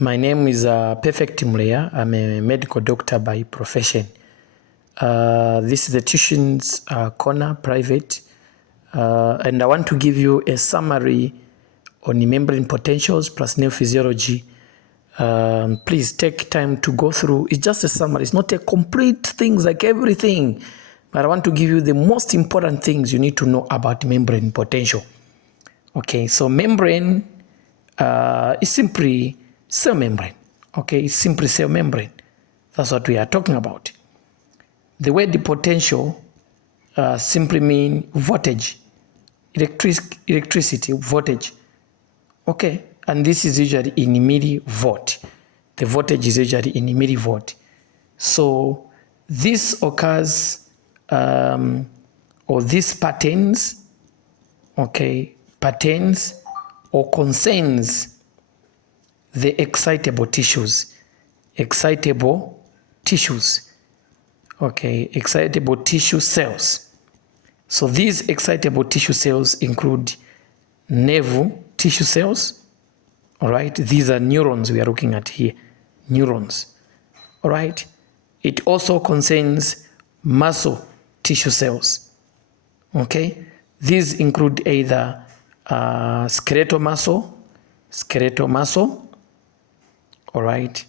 My name is Perfect Muleya. I'm a medical doctor by profession. This is the Tuitions Corner Private, and I want to give you a summary on the membrane potentials plus neurophysiology. Please take time to go through. It's just a summary. It's not a complete things like everything, but I want to give you the most important things you need to know about membrane potential. Okay, so membrane is simply cell membrane. Okay, it's simply cell membrane. That's what we are talking about. The word potential simply mean voltage, electricity, voltage. Okay, and this is usually in millivolt. The voltage is usually in millivolt. So this occurs, or these patterns, okay, patterns or concerns the excitable tissues. Excitable tissues. Okay, excitable tissue cells. So these excitable tissue cells include nerve tissue cells. All right, these are neurons we are looking at here. Neurons. All right, it also contains muscle tissue cells. Okay, these include either skeletal muscle, all right,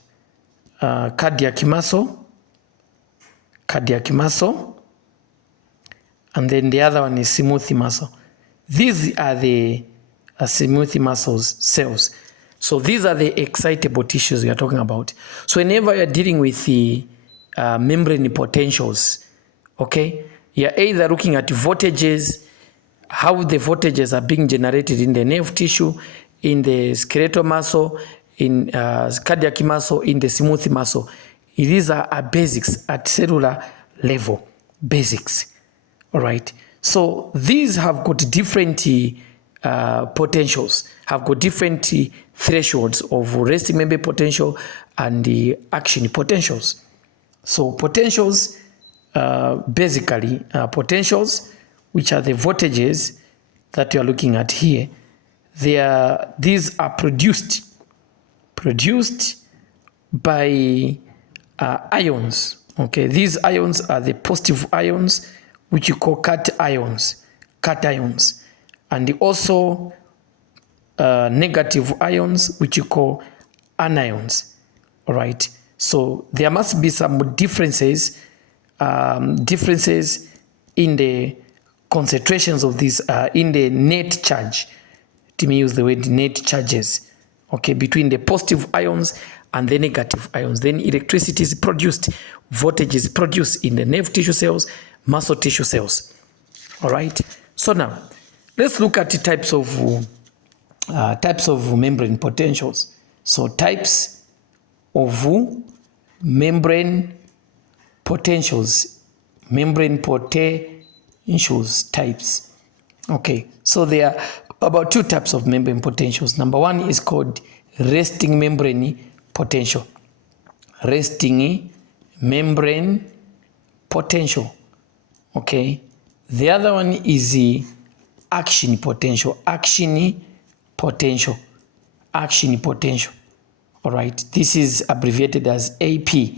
cardiac muscle, and then the other one is smooth muscle. These are the smooth muscles cells. So these are the excitable tissues we are talking about. So whenever you are dealing with the membrane potentials, okay, you are either looking at voltages, how the voltages are being generated in the nerve tissue, in the skeletal muscle, in cardiac muscle, in the smooth muscle. These are basics at cellular level, basics. All right. So these have got different potentials, have got different thresholds of resting membrane potential and the action potentials. So potentials, basically potentials, which are the voltages that you are looking at here, these are produced by ions. Okay, these ions are the positive ions, which you call cations, and also negative ions, which you call anions. All right. So there must be some differences in the concentrations of these in the net charge. Let me use the word net charges. Okay, between the positive ions and the negative ions. Then electricity is produced, voltage is produced in the nerve tissue cells, muscle tissue cells. All right. So now let's look at the types of membrane potentials. So types of membrane potentials types. Okay, so there are about two types of membrane potentials. Number one is called resting membrane potential. Resting membrane potential. Okay, the other one is the action potential. Action potential. All right, this is abbreviated as AP.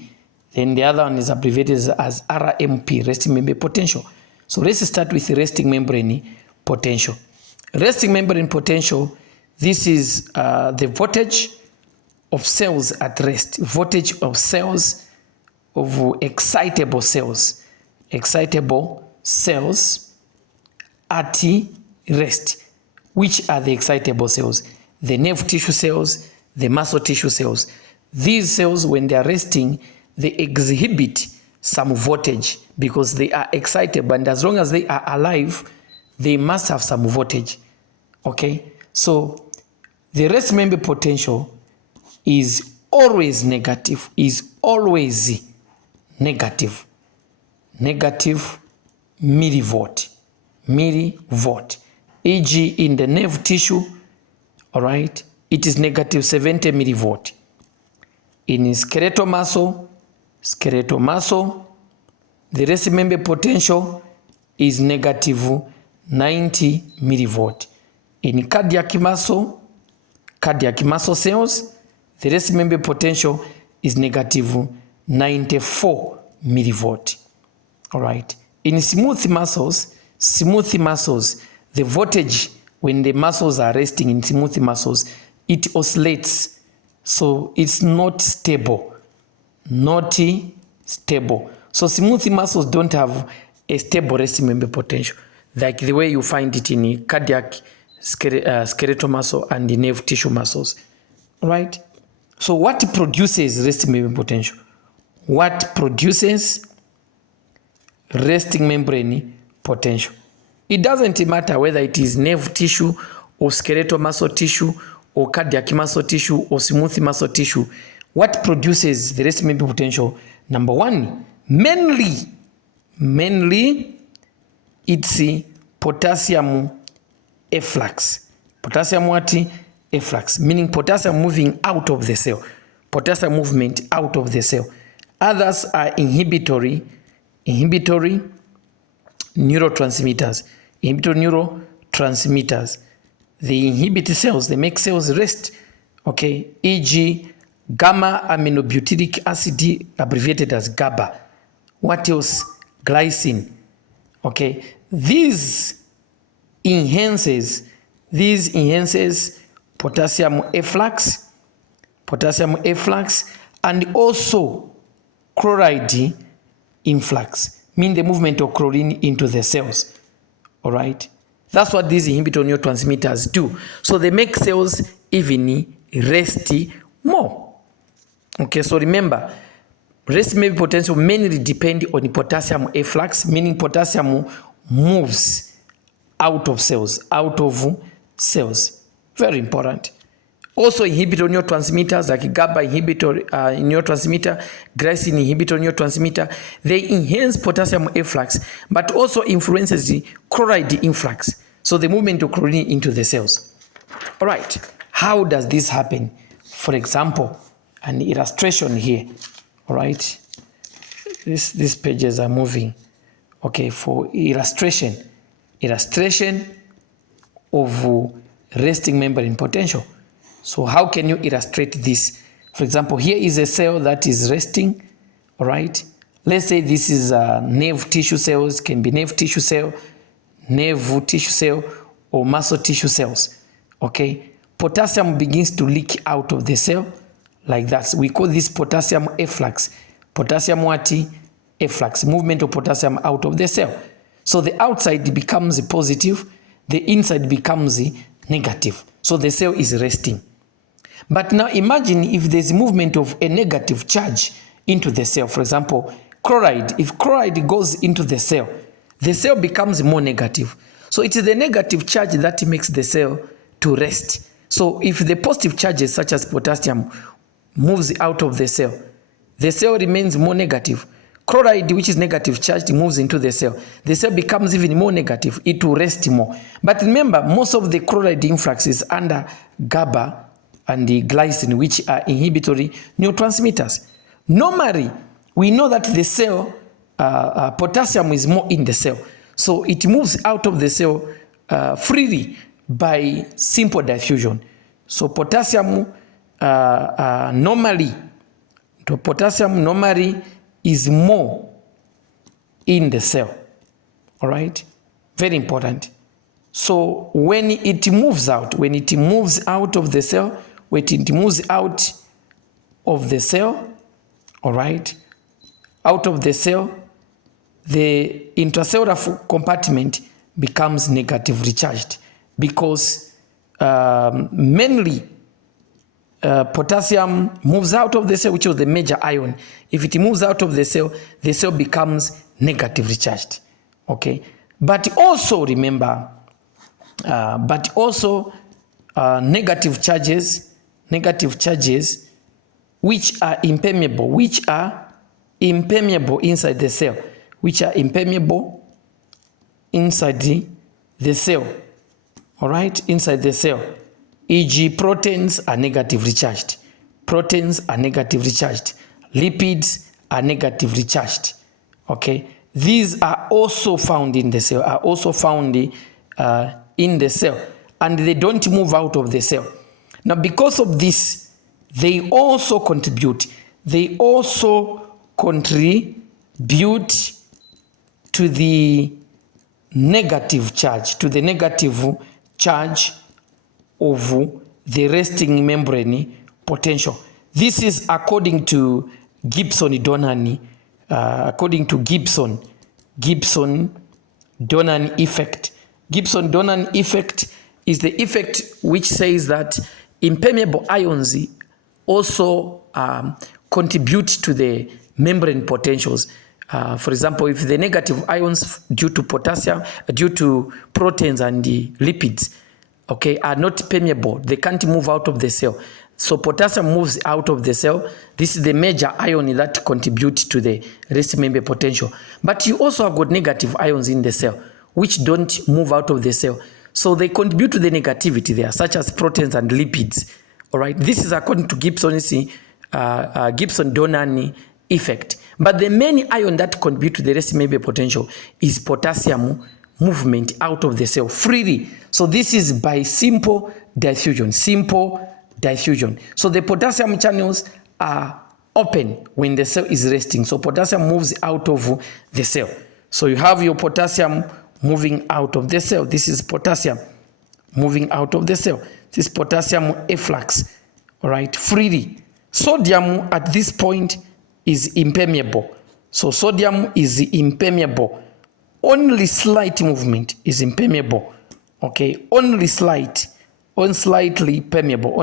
Then the other one is abbreviated as RMP, resting membrane potential. So let's start with the resting membrane potential. Resting membrane potential, this is the voltage of cells at rest. Voltage of cells, of excitable cells. Excitable cells at rest. Which are the excitable cells? The nerve tissue cells, the muscle tissue cells. These cells, when they are resting, they exhibit some voltage because they are excitable, and as long as they are alive, they must have some voltage. Okay, so the rest membrane potential is always negative, negative millivolt, e.g. in the nerve tissue, all right, it is negative 70 millivolt. In skeletal muscle, the rest membrane potential is negative 90 millivolt. In cardiac muscle cells, The resting membrane potential is negative 94 millivolt. All right. In smooth muscles, the voltage when the muscles are resting in smooth muscles, it oscillates. So it's not stable. Not stable. So smooth muscles don't have a stable resting membrane potential, like the way you find it in cardiac, skeletal muscle and the nerve tissue muscles. Right? So what produces resting membrane potential? What produces resting membrane potential? It doesn't matter whether it is nerve tissue or skeletal muscle tissue or cardiac muscle tissue or smooth muscle tissue. What produces the resting membrane potential? Number one, mainly it's potassium efflux. Potassium what? Efflux, meaning potassium moving out of the cell. Potassium movement out of the cell. Others are inhibitory neurotransmitters. They inhibit cells, they make cells rest. Okay, e.g. gamma aminobutyric acid, abbreviated as GABA. What else? Glycine. Okay, this enhances potassium efflux, and also chloride influx, mean the movement of chlorine into the cells. All right, that's what these inhibitory neurotransmitters do. So they make cells even rest more. Okay, so remember, resting membrane potential mainly depend on potassium efflux, meaning potassium moves out of cells. Very important. Also inhibitory neurotransmitters like GABA inhibitory neurotransmitter, glycine inhibitory neurotransmitter, they enhance potassium efflux, but also influences the chloride influx. So the movement of chlorine into the cells. All right, how does this happen? For example, an illustration here. All right, these pages are moving. Okay, for illustration of resting membrane potential. So how can you illustrate this? For example, here is a cell that is resting. All right, let's say this is nerve tissue cells, can be nerve tissue cell, or muscle tissue cells. Okay, potassium begins to leak out of the cell like that. So we call this potassium efflux. Potassium what? Efflux, movement of potassium out of the cell. So the outside becomes positive, the inside becomes negative. So the cell is resting. But now imagine if there's movement of a negative charge into the cell. For example, chloride. If chloride goes into the cell becomes more negative. So it is the negative charge that makes the cell to rest. So if the positive charges such as potassium moves out of the cell remains more negative. Chloride, which is negative charged, moves into the cell becomes even more negative. It will rest more. But remember, most of the chloride influx is under GABA and the glycine, which are inhibitory neurotransmitters. Normally, we know that the cell, potassium is more in the cell. So it moves out of the cell freely by simple diffusion. So potassium normally is more in the cell. All right, very important. So when it moves out of the cell, all right, out of the cell, the intracellular compartment becomes negatively charged because mainly potassium moves out of the cell, which is the major ion. If it moves out of the cell becomes negatively charged. Okay, but also remember, negative charges which are impermeable inside the cell, all right, inside the cell, e.g. proteins are negatively charged, lipids are negatively charged. Okay, these are also found in the cell, and they don't move out of the cell. Now because of this, they also contribute to the negative charge, of the resting membrane potential. This is according to Gibson-Donan effect. Gibson-Donan effect is the effect which says that impermeable ions also contribute to the membrane potentials. For example, if the negative ions due to proteins and the lipids, okay, are not permeable, they can't move out of the cell. So potassium moves out of the cell. This is the major ion that contributes to the resting membrane potential. But you also have got negative ions in the cell which don't move out of the cell. So they contribute to the negativity there, such as proteins and lipids. All right, this is according to Gibson-Donan effect. But the main ion that contribute to the resting membrane potential is potassium movement out of the cell freely. So this is by simple diffusion. So the potassium channels are open when the cell is resting. So potassium moves out of the cell. So you have your potassium moving out of the cell. This is potassium moving out of the cell. This potassium efflux, all right, freely. Sodium at this point is impermeable. So sodium is impermeable. Only slight movement is impermeable. Okay, only slightly permeable.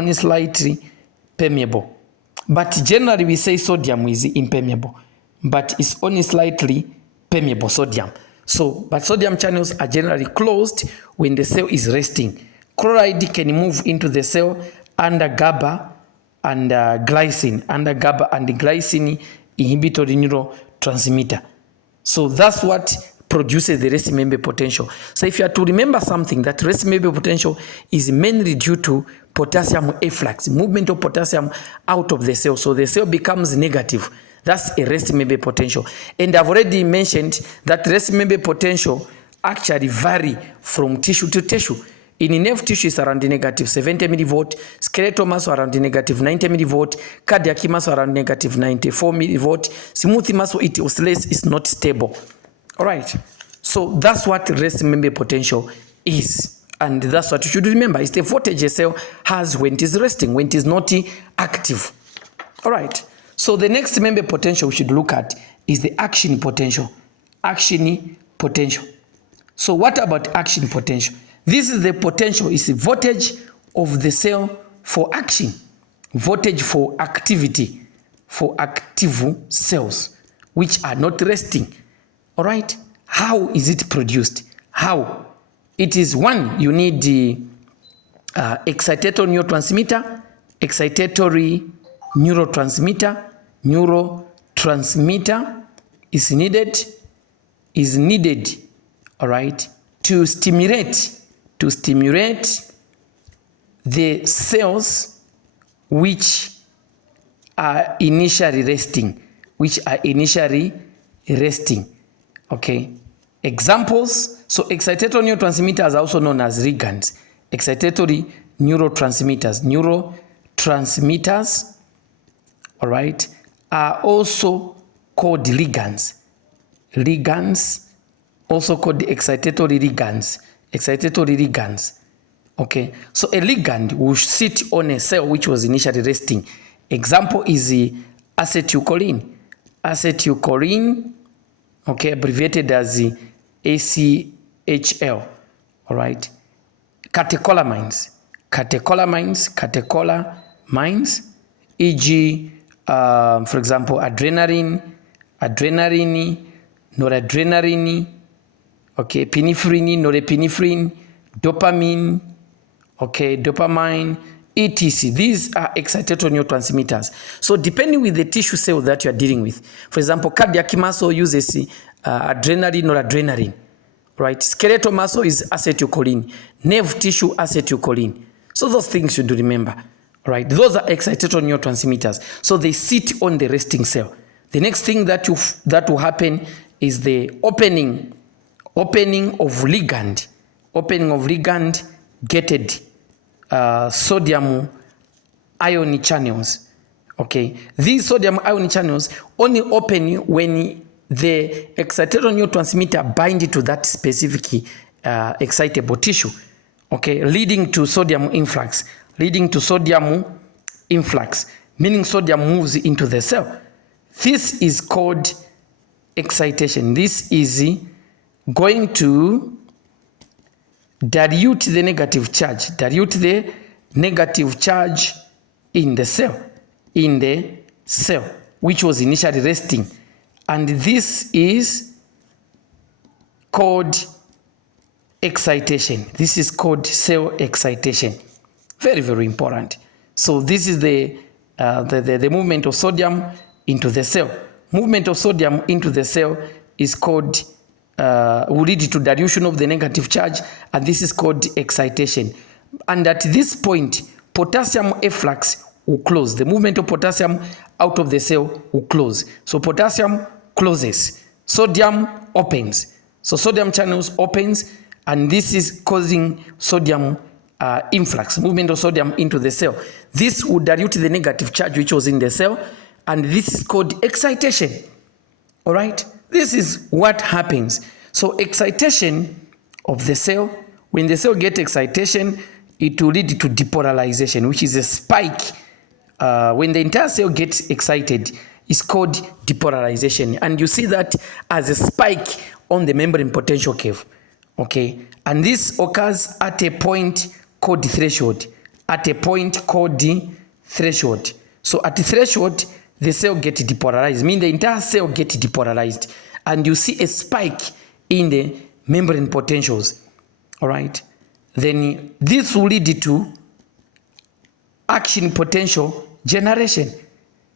But generally we say sodium is impermeable, but it's only slightly permeable, sodium. So, but sodium channels are generally closed when the cell is resting. Chloride can move into the cell under GABA and glycine, inhibitory neurotransmitter. So that's what produces the resting membrane potential. So if you are to remember something, that resting membrane potential is mainly due to potassium efflux, movement of potassium out of the cell. So the cell becomes negative. That's a resting membrane potential. And I've already mentioned that resting membrane potential actually vary from tissue to tissue. In nerve tissue is around negative 70 millivolt, skeletal muscle around negative 90 millivolt, cardiac muscle around negative 94 millivolt, smooth muscle it oscillates, is not stable. All right. So that's what resting membrane potential is. And that's what you should remember. It's the voltage a cell has when it is resting, when it is not active. All right. So the next membrane potential we should look at is the action potential. So what about action potential? This is the potential, is the voltage of the cell for action, voltage for activity, for active cells which are not resting. All right. How is it produced? How? It is one, you need the excitatory neurotransmitter is needed, all right, to stimulate the cells which are initially resting, okay. Examples, so excitatory neurotransmitters are also known as ligands. Excitatory neurotransmitters, all right, are also called ligands. Also called the excitatory ligands. Okay, so a ligand will sit on a cell which was initially resting. Example is the acetylcholine, okay, abbreviated as the ACHL, all right. Catecholamines, e.g., for example, adrenaline, noradrenaline, okay, epinephrine, norepinephrine, dopamine, okay, dopamine, etc. These are excitatory neurotransmitters. So depending with the tissue cell that you are dealing with, for example, cardiac muscle uses adrenaline or adrenaline, right? Skeletal muscle is acetylcholine, nerve tissue acetylcholine. So those things you do remember, right? Those are excitatory neurotransmitters. So they sit on the resting cell. The next thing that will happen is the opening of ligand gated sodium ion channels. Okay, these sodium ion channels only open when the excitatory neurotransmitter bind to that specific excitable tissue. Okay, leading to sodium influx. Meaning sodium moves into the cell. This is called excitation. This is going to dilute the negative charge in the cell, which was initially resting. And this is called excitation. This is called cell excitation. Very, very important. So this is the movement of sodium into the cell. Movement of sodium into the cell is called, will lead to dilution of the negative charge, and this is called excitation. And at this point, potassium efflux will close. The movement of potassium out of the cell will close. So potassium closes, sodium opens. So sodium channels opens, and this is causing sodium influx, movement of sodium into the cell. This would dilute the negative charge which was in the cell, and this is called excitation. All right, this is what happens. So excitation of the cell, when the cell gets excitation, it will lead to depolarization, which is a spike. When the entire cell gets excited, it's called depolarization, and you see that as a spike on the membrane potential curve. Okay, and this occurs at a point called the threshold. So at the threshold, the cell gets depolarized, meaning the entire cell gets depolarized, and you see a spike in the membrane potentials. All right, then this will lead to action potential generation.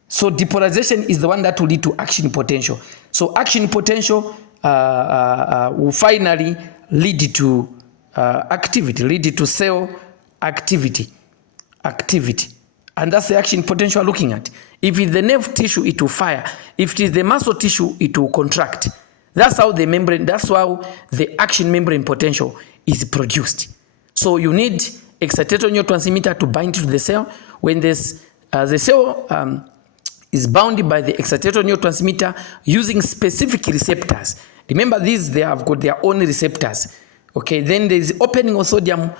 So depolarization is the one that will lead to action potential. So action potential will finally lead to activity, lead to cell activity. And that's the action potential we're looking at. If it's the nerve tissue, it will fire. If it is the muscle tissue, it will contract. That's how the membrane, that's how the action membrane potential is produced. So you need excitatory neurotransmitter to bind to the cell. When this, the cell is bound by the excitatory neurotransmitter using specific receptors. Remember these, they have got their own receptors. Okay, then there is opening of sodium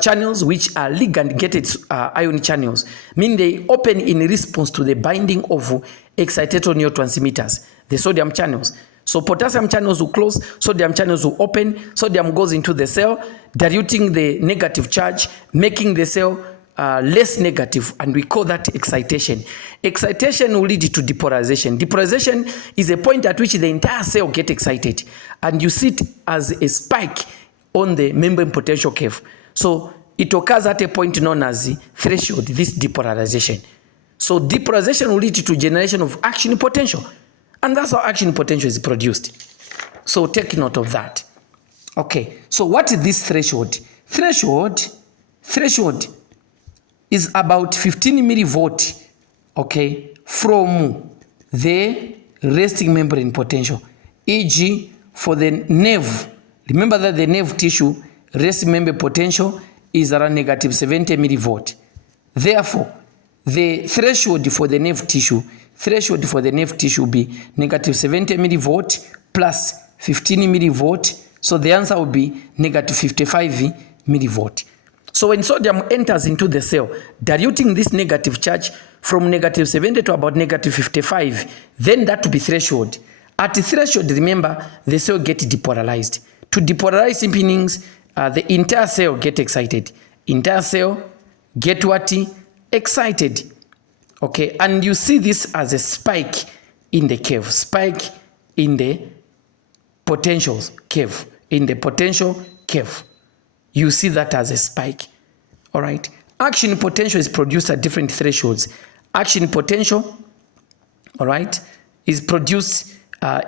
channels, which are ligand-gated ion channels, mean they open in response to the binding of excitatory neurotransmitters, the sodium channels. So potassium channels will close, sodium channels will open, sodium goes into the cell, diluting the negative charge, making the cell less negative, and we call that excitation. Excitation will lead to depolarization. Depolarization is a point at which the entire cell gets excited, and you see it as a spike on the membrane potential curve. So it occurs at a point known as the threshold, this depolarization. So depolarization will lead to generation of action potential, and that's how action potential is produced. So take note of that. Okay, so what is this threshold? Threshold is about 15 millivolt, okay, from the resting membrane potential. E.g., for the nerve, remember that the nerve tissue resting membrane potential is around negative 70 millivolt. Therefore, the threshold for the nerve tissue will be negative 70 millivolt plus 15 millivolt. So the answer will be negative 55 millivolt. So when sodium enters into the cell, diluting this negative charge from negative 70 to about negative 55, then that will be threshold. At the threshold, remember, the cell gets depolarized. To depolarize simply means the entire cell get excited. Entire cell get what? Excited. Okay, and you see this as a spike in the curve, spike in the potential curve, You see that as a spike. All right. Action potential is produced at different thresholds. Action potential, all right, is produced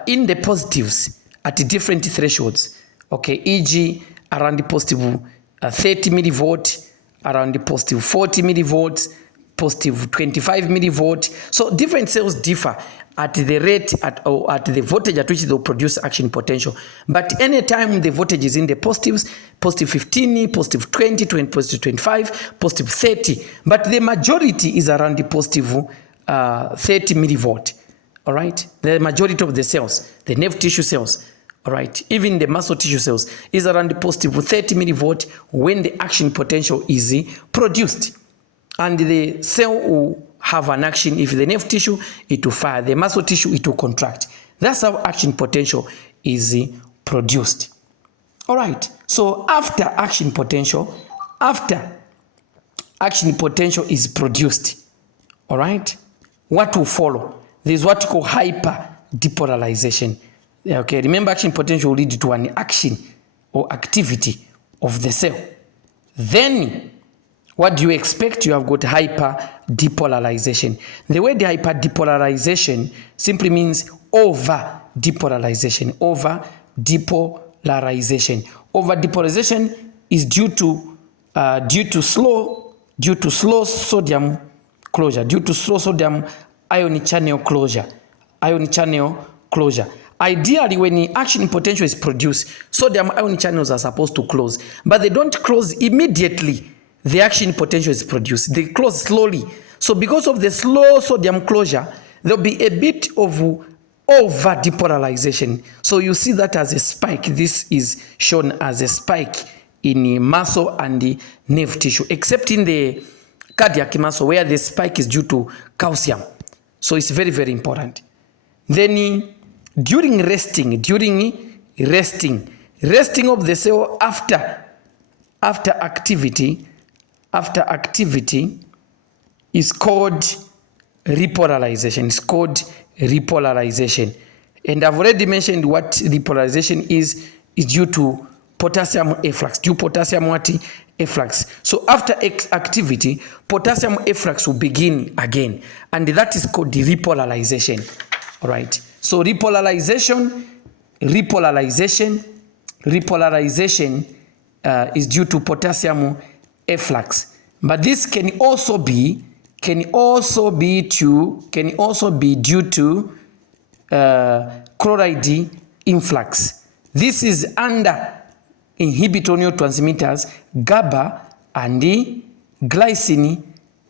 in the positives at different thresholds. Okay, e.g., around the positive 30 millivolt, around the positive 40 millivolts, positive 25 millivolt. So different cells differ. at the rate or at the voltage at which they will produce action potential. But anytime the voltage is in the positives, positive 15, positive 20, positive 25, positive 30, but the majority is around the positive 30 millivolt. All right, the majority of the cells, the nerve tissue cells, all right, even the muscle tissue cells is around the positive 30 millivolt when the action potential is produced. And the cell will have an action. If the nerve tissue, it will fire. The muscle tissue, it will contract. That's how action potential is produced. All right, so after action potential is produced, all right, what will follow? There's what you call hyper depolarization. Okay, remember action potential will lead to an action or activity of the cell. Then, what do you expect? You have got hyper depolarization. The word hyper depolarization simply means over depolarization. Over depolarization. Over depolarization is due to slow sodium closure, due to slow sodium ion channel closure. Ideally, when the action potential is produced, sodium ion channels are supposed to close, but they don't close immediately. The action potential is produced. They close slowly. So because of the slow sodium closure, there'll be a bit of over depolarization. So you see that as a spike. This is shown as a spike in the muscle and the nerve tissue, except in the cardiac muscle where the spike is due to calcium. So it's very, very important. Then during resting of the cell after activity is called repolarization. It's called repolarization. And I've already mentioned what repolarization is due to potassium efflux, efflux. So after activity, potassium efflux will begin again, and that is called the repolarization. All right. So repolarization is due to potassium efflux, but this can also be due to chloride influx. This is under inhibitory neurotransmitters GABA and the glycine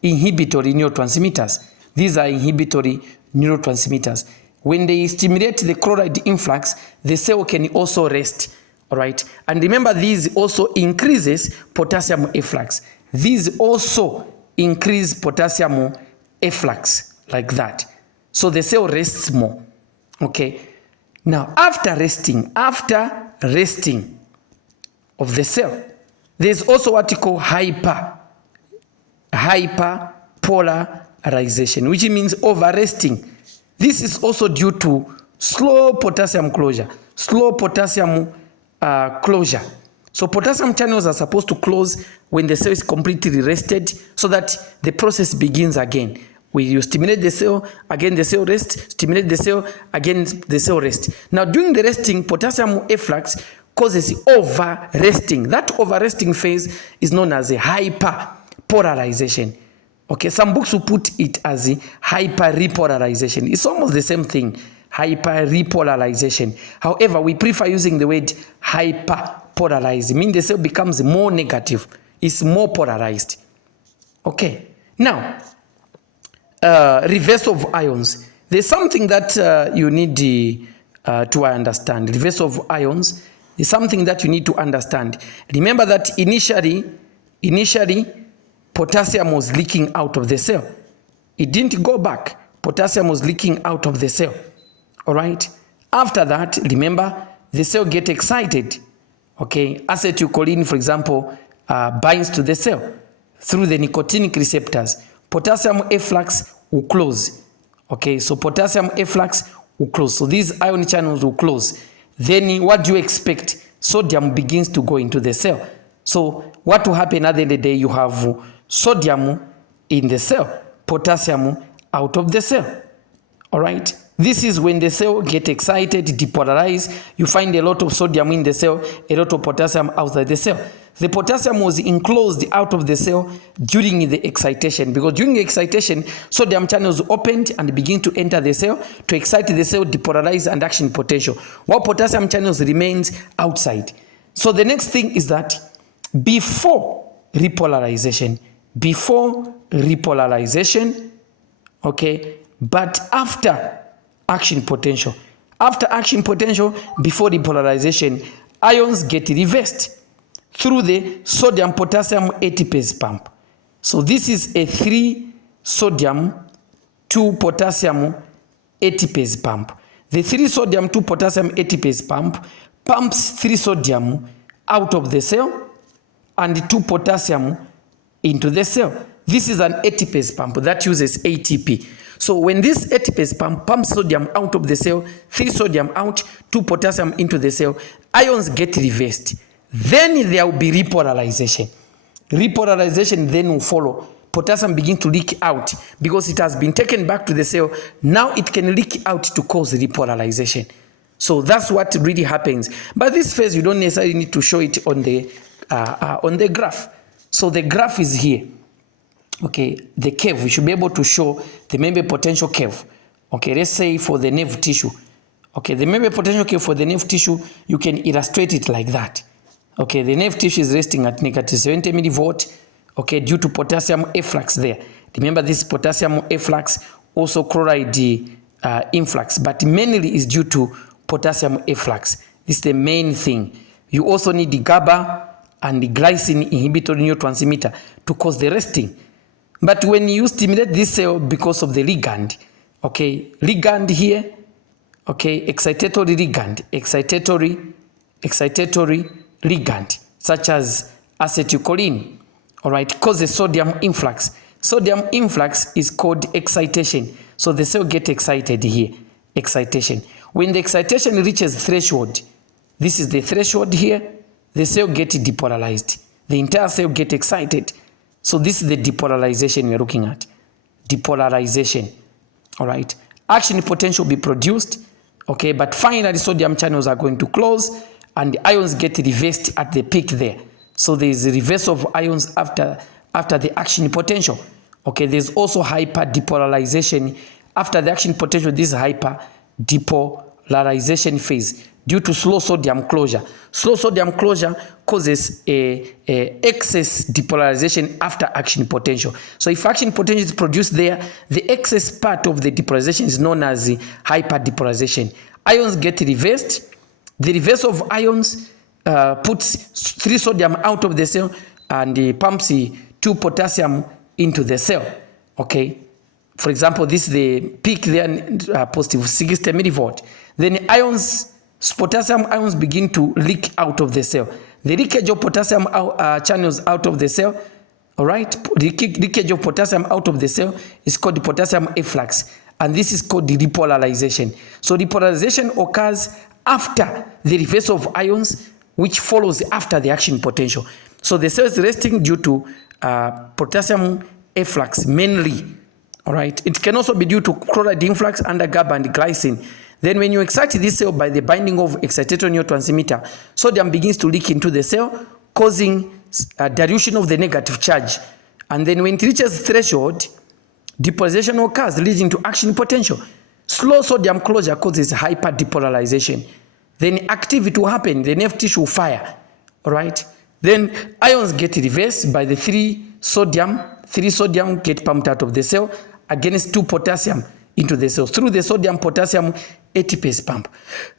inhibitory neurotransmitters. These are inhibitory neurotransmitters. When they stimulate the chloride influx, the cell can also rest. All right. And remember, these also increases potassium efflux. These also increase potassium efflux like that. So the cell rests more. Okay. Now, after resting of the cell, there's also what you call hyperpolarization, which means over resting. This is also due to slow potassium closure. So potassium channels are supposed to close when the cell is completely rested so that the process begins again. When you stimulate the cell, again the cell rests, stimulate the cell, again the cell rests. Now during the resting, potassium efflux causes over-resting. That over-resting phase is known as a hyperpolarization. Okay, some books will put it as a hyper-repolarization. It's almost the same thing, hyper-repolarization. However, we prefer using the word hyperpolarized. It means the cell becomes more negative. It's more polarized. Okay, now, reverse of ions. There's something that you need to understand. Reverse of ions is something that you need to understand. Remember that initially, potassium was leaking out of the cell. It didn't go back. Potassium was leaking out of the cell. All right. After that, remember, the cell gets excited. Okay. Acetylcholine, for example, binds to the cell through the nicotinic receptors. Potassium efflux will close. Okay. So potassium efflux will close. So these ion channels will close. Then what do you expect? Sodium begins to go into the cell. So what will happen at the end of the day? You have sodium in the cell, potassium out of the cell. All right. This is when the cell gets excited, depolarize. You find a lot of sodium in the cell, a lot of potassium outside the cell. The potassium was enclosed out of the cell during the excitation, because during the excitation, sodium channels opened and begin to enter the cell to excite the cell, depolarize, and action potential, while potassium channels remains outside. So the next thing is that before repolarization, okay, but after action potential. After action potential, before repolarization, ions get reversed through the sodium-potassium ATPase pump. So this is a 3-sodium 2-potassium ATPase pump. The 3-sodium 2-potassium ATPase pump pumps 3-sodium out of the cell and 2-potassium into the cell. This is an ATPase pump that uses ATP. So when this ATPase pump pumps sodium out of the cell, 3-sodium out, 2-potassium into the cell, ions get reversed. Then there will be repolarization. Repolarization then will follow. Potassium begins to leak out because it has been taken back to the cell. Now it can leak out to cause repolarization. So that's what really happens. But this phase, you don't necessarily need to show it on the graph. So the graph is here. Okay, the curve, we should be able to show the membrane potential curve. Okay, let's say for the nerve tissue. Okay, the membrane potential curve for the nerve tissue, you can illustrate it like that. Okay, the nerve tissue is resting at negative 70 millivolt, okay, due to potassium efflux there. Remember this potassium efflux, also chloride influx, but mainly is due to potassium efflux. This is the main thing. You also need the GABA and the glycine inhibitory neurotransmitter to cause the resting. But when you stimulate this cell because of the ligand, okay, ligand here, okay, excitatory ligand, such as acetylcholine, all right, causes sodium influx. Sodium influx is called excitation. So the cell gets excited here, excitation. When the excitation reaches threshold, this is the threshold here, the cell gets depolarized. The entire cell gets excited. So this is the depolarization we're looking at. Depolarization, all right. Action potential will be produced, okay, but finally sodium channels are going to close and the ions get reversed at the peak there. So there is a reverse of ions after the action potential. Okay, there's also hyper depolarization after the action potential. This is hyper depolarization phase due to slow sodium closure. Slow sodium closure causes a excess depolarization after action potential. So if action potential is produced there, the excess part of the depolarization is known as the hyper depolarization. Ions get reversed. The reverse of ions puts 3-sodium out of the cell and pumps 2-potassium into the cell. Okay, for example, this is the peak there, positive 60 millivolt. Then potassium ions begin to leak out of the cell. The leakage of potassium channels out of the cell, all right, leakage of potassium out of the cell is called the potassium efflux, and this is called the repolarization. So repolarization occurs after the reverse of ions, which follows after the action potential. So the cell is resting due to potassium efflux mainly, all right. It can also be due to chloride influx under GABA and glycine. Then when you excite this cell by the binding of excitatory neurotransmitter, sodium begins to leak into the cell, causing dilution of the negative charge. And then when it reaches threshold, depolarization occurs, leading to action potential. Slow sodium closure causes hyper depolarization. Then activity will happen, the nerve tissue will fire, all right? Then ions get reversed by the 3-sodium get pumped out of the cell against 2-potassium into the cell through the sodium-potassium ATPase pump.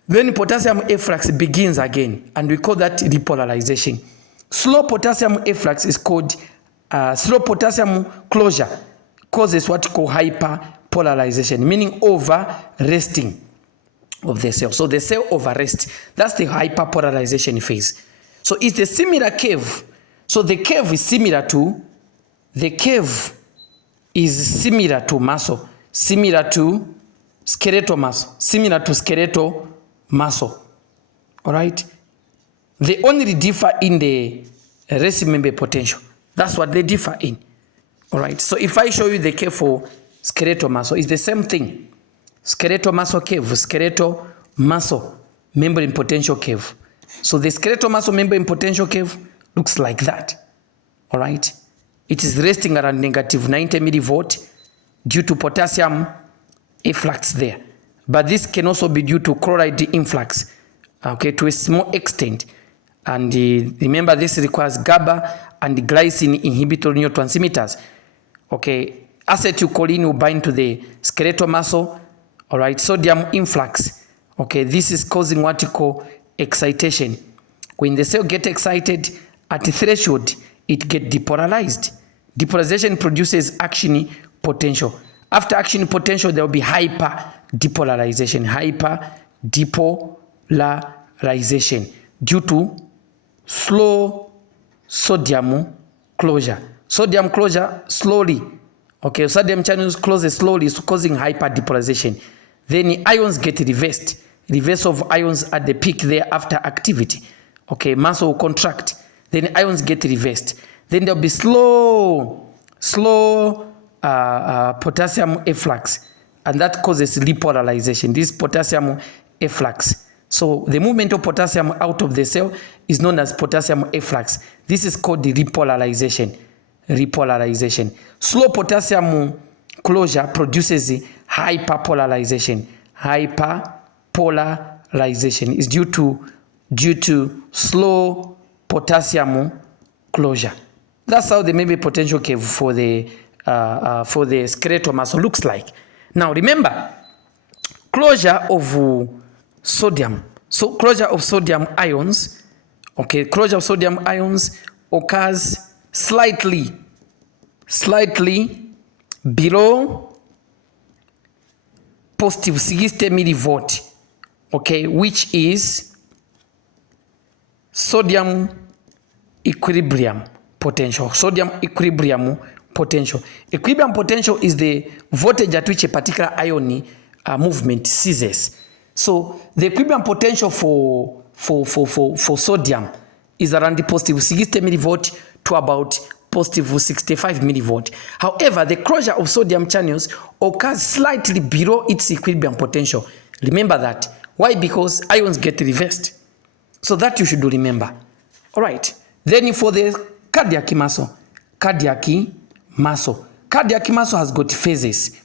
Then potassium efflux begins again, and we call that repolarization. Slow potassium efflux is called slow potassium closure causes what we call hyperpolarization, meaning over resting of the cell. So the cell overrests. That's the hyperpolarization phase. So it's a similar curve. So the curve is similar to muscle, similar to skeletal muscle, all right? They only differ in the resting membrane potential. That's what they differ in, all right? So if I show you the curve for skeletal muscle, it's the same thing. Skeletal muscle curve, skeletal muscle membrane potential curve. So the skeletal muscle membrane potential curve, looks like that. All right. It is resting around negative 90 millivolt due to potassium efflux there. But this can also be due to chloride influx, okay, to a small extent. And remember, this requires GABA and glycine inhibitory neurotransmitters. Okay, acetylcholine will bind to the skeletal muscle. All right, sodium influx. Okay, this is causing what you call excitation. When the cell gets excited at the threshold, it gets depolarized. Depolarization produces action potential. After action potential, there will be hyper-depolarization. Hyper-depolarization due to slow sodium closure. Sodium closure slowly. Okay, sodium channels closes slowly, so causing hyper-depolarization. Then the ions get reversed. Reverse of ions at the peak there after activity. Okay, muscle will contract. Then the ions get reversed. Then there'll be slow potassium efflux, and that causes repolarization. This potassium efflux. So the movement of potassium out of the cell is known as potassium efflux. This is called the repolarization. Repolarization. Slow potassium closure produces hyperpolarization. Hyperpolarization is due to slow potassium closure. That's how the membrane potential curve for the skeletal muscle looks like. Now remember, closure of sodium. So closure of sodium ions, okay, closure of sodium ions occurs slightly below positive 60 millivolt, okay, which is sodium equilibrium potential. Sodium equilibrium potential. Equilibrium potential is the voltage at which a particular ion movement ceases. So the equilibrium potential for sodium is around the positive 60 millivolt to about positive 65 millivolt. However, the closure of sodium channels occurs slightly below its equilibrium potential. Remember that. Why? Because ions get reversed. So that you should remember. All right. Then for the cardiac muscle. Cardiac muscle has got phases.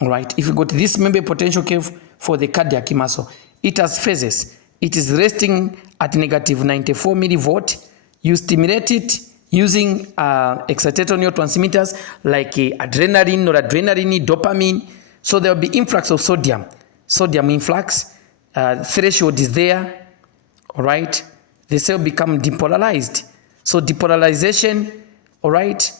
All right. If you got this membrane potential curve for the cardiac muscle, it has phases. It is resting at negative 94 millivolt. You stimulate it using excitatory neurotransmitters like adrenaline, noradrenaline, dopamine. So there will be influx of sodium. Sodium influx. Threshold is there. All right. The cell become depolarized. So depolarization, all right,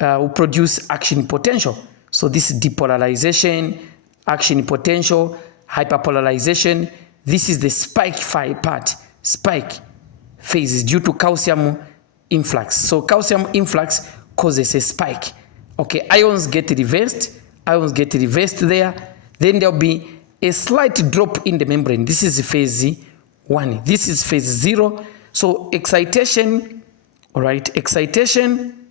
will produce action potential. So this is depolarization, action potential, hyperpolarization. This is the spike part. Spike phase is due to calcium influx. So calcium influx causes a spike. Okay, ions get reversed. Ions get reversed there. Then there'll be a slight drop in the membrane. This is phase 1. This is phase 0. So excitation, all right, excitation,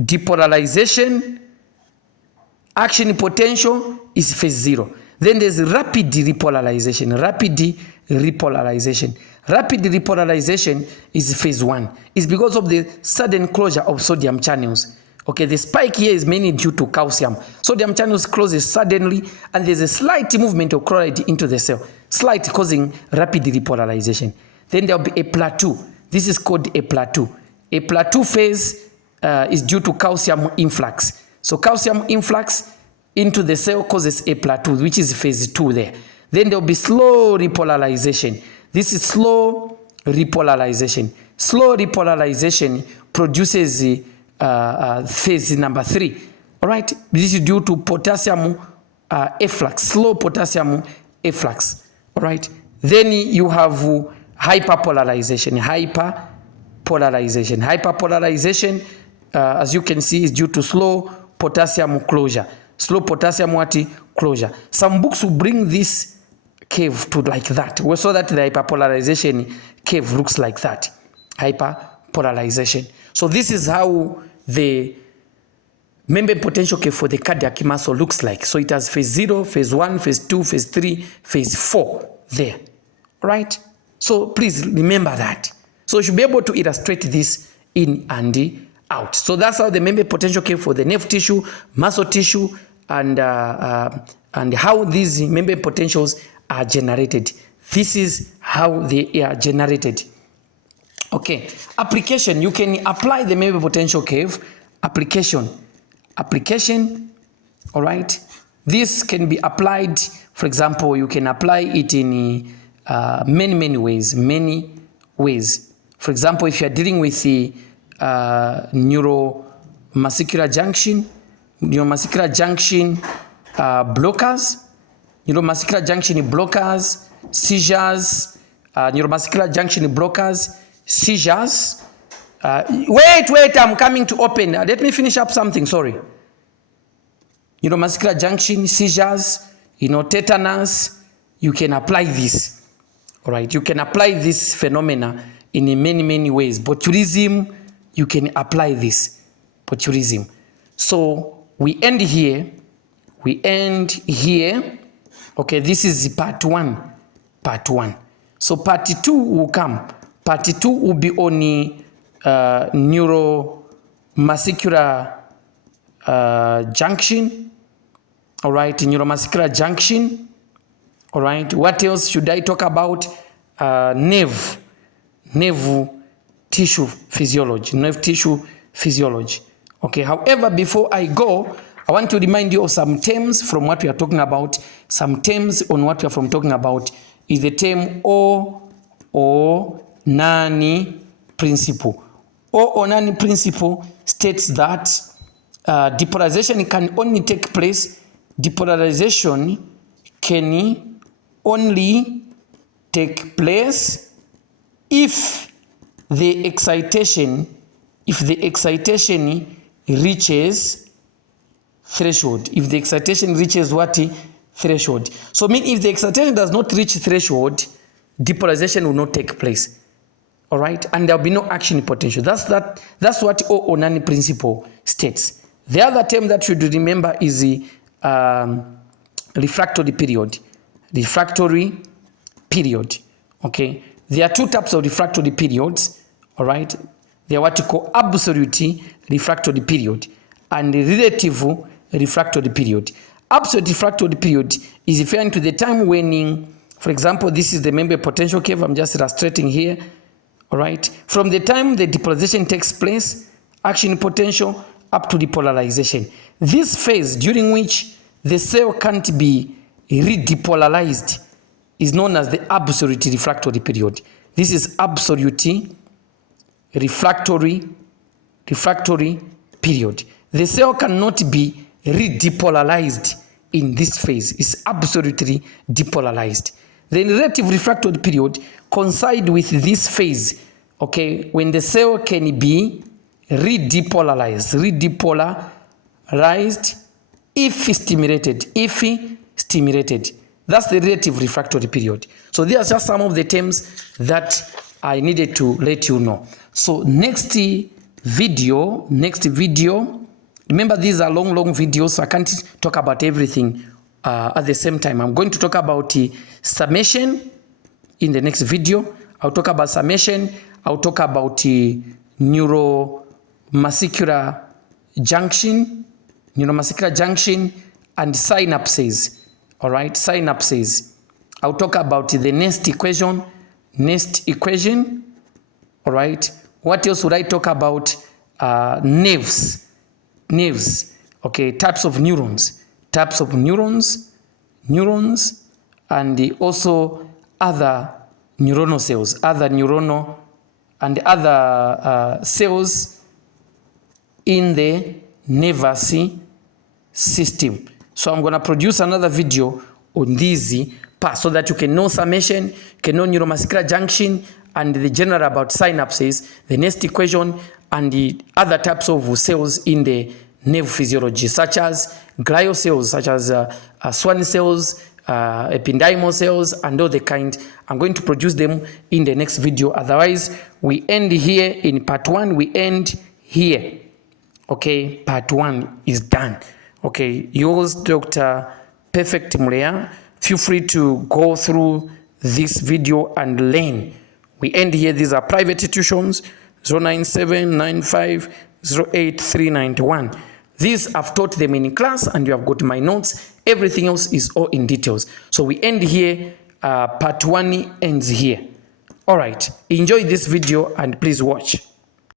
depolarization, action potential is phase 0. Then there's rapid repolarization. Rapid repolarization is phase 1. It's because of the sudden closure of sodium channels. Okay, the spike here is mainly due to calcium. Sodium channels closes suddenly, and there's a slight movement of chloride into the cell, slight causing rapid repolarization. Then there will be a plateau. This is called a plateau. A plateau phase is due to calcium influx. So calcium influx into the cell causes a plateau, which is phase 2 there. Then there will be slow repolarization. This is slow repolarization. Slow repolarization produces phase number 3. All right, this is due to potassium efflux, slow potassium efflux. All right, then you have hyperpolarization. Hyperpolarization, as you can see, is due to slow potassium closure. Slow potassium closure. Some books will bring this curve to like that, so that the hyperpolarization curve looks like that. Hyperpolarization. So this is how the membrane potential curve for the cardiac muscle looks like. So it has phase 0, phase 1, phase 2, phase 3, phase 4 there. Right? So please remember that. So you should be able to illustrate this in and out. So that's how the membrane potential curve for the nerve tissue, muscle tissue, and how these membrane potentials are generated. This is how they are generated. Okay, application. You can apply the membrane potential curve. Application. All right. This can be applied. For example, you can apply it in many ways. For example, if you are dealing with the neuromuscular junction blockers, seizures, neuromuscular junction blockers, seizures. Wait, I'm coming to open. Let me finish up something, sorry. Neuromuscular junction, seizures, tetanus, you can apply this. All right, you can apply this phenomena in many ways. Botulism, you can apply this. Botulism. So we end here. Okay, this is part one. So part 2 will come. Part 2 will be on neuromuscular junction. All right, neuromuscular junction. All right, what else should I talk about? Nerve tissue physiology. Okay, however, before I go, I want to remind you of some terms from what we are talking about. Some terms on what we are talking about is the term O-Nani principle. O-Nani principle states that depolarization can only take place. Depolarization can only take place if the excitation reaches threshold. If the excitation reaches what? Threshold. So if the excitation does not reach threshold, depolarization will not take place. All right, and there will be no action potential. That's what O-Nani principle states. The other term that you should remember is the refractory period. Okay, there are two types of refractory periods. All right, they are what you call absolute refractory period and relative refractory period. Absolute refractory period is referring to the time when, for example, this is the membrane potential curve. I'm just illustrating here. All right, from the time the depolarization takes place, action potential up to depolarization. This phase during which the cell can't be redepolarized is known as the absolute refractory period. This is absolute refractory period. The cell cannot be redepolarized in this phase. It's absolutely depolarized. The relative refractory period coincides with this phase, okay, when the cell can be redepolarized if stimulated. That's the relative refractory period. So these are just some of the terms that I needed to let you know. So next video, remember these are long videos, so I can't talk about everything at the same time. I'm going to talk about summation in the next video. I'll talk about summation. I'll talk about neuromuscular junction, and synapses. All right, synapses. I'll talk about the next equation. All right, what else would I talk about? Nerves. Okay, types of neurons, and also other neuronal cells, other cells in the nervous system. So I'm going to produce another video on these parts so that you can know summation, you can know neuromuscular junction, and the general about synapses, the next equation, and the other types of cells in the nerve physiology, such as glial cells, such as Schwann cells, ependymal cells, and all the kind. I'm going to produce them in the next video. Otherwise, we end here in part 1. We end here. Okay, part 1 is done. Okay, yours, Dr. Perfect Muleya. Feel free to go through this video and learn. We end here. These are private tuitions. 097950831. These I've taught them in class and you have got my notes. Everything else is all in details. So we end here. Part 1 ends here. All right. Enjoy this video and please watch.